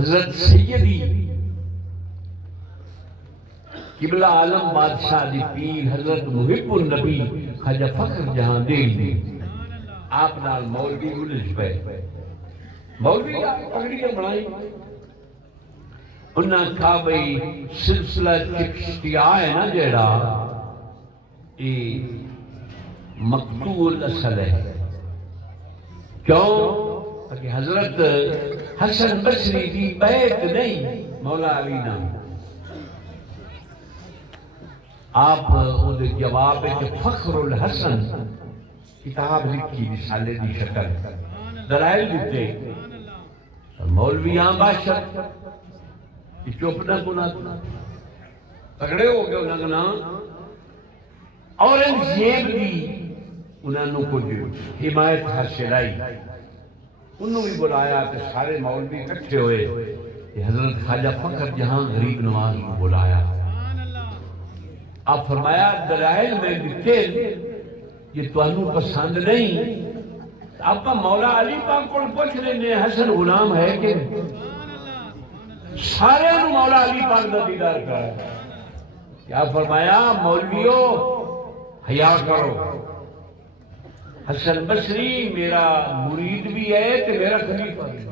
حضرت سیدی قبلہ عالم بادشاہ دی پیر حضرت محب النبی خواجہ فخر جہاں دین دی آپ نال مولوی الجھ پہ مولوی پگڑیاں بنائی انہاں کہا بھئی سلسلہ چشتیہ ہے نا جیڑا یہ مقطوع الاصل ہے کیوں کہ حضرت حسن بصری کی بیعت نہیں مولا علی نام آپ وہ جواب ہے کہ فخر الحسن کتاب لکھی رسالے دی شکل دلائل دیتے مولوی عام باشد کہ چپ نہ گنا تگڑے ہو گئے انہوں نے اورنگزیب دی انہوں نے کچھ حمایت حاصل آئی انہوں بھی بلایا کہ سارے مولوی اکٹھے ہوئے کہ حضرت خواجہ فخر جہاں غریب نواز کو بلایا آپ فرمایا دلائل میں دیتے یہ تو انہوں پسند نہیں آپ کا مولا علی پاک کو پوچھ لینے حسن غلام ہے کہ سارے انہوں مولا علی پاک کا دیدار کرا کیا فرمایا مولویو حیا کرو حسن بصری میرا مرید بھی ہے کہ میرا خلیفہ بھی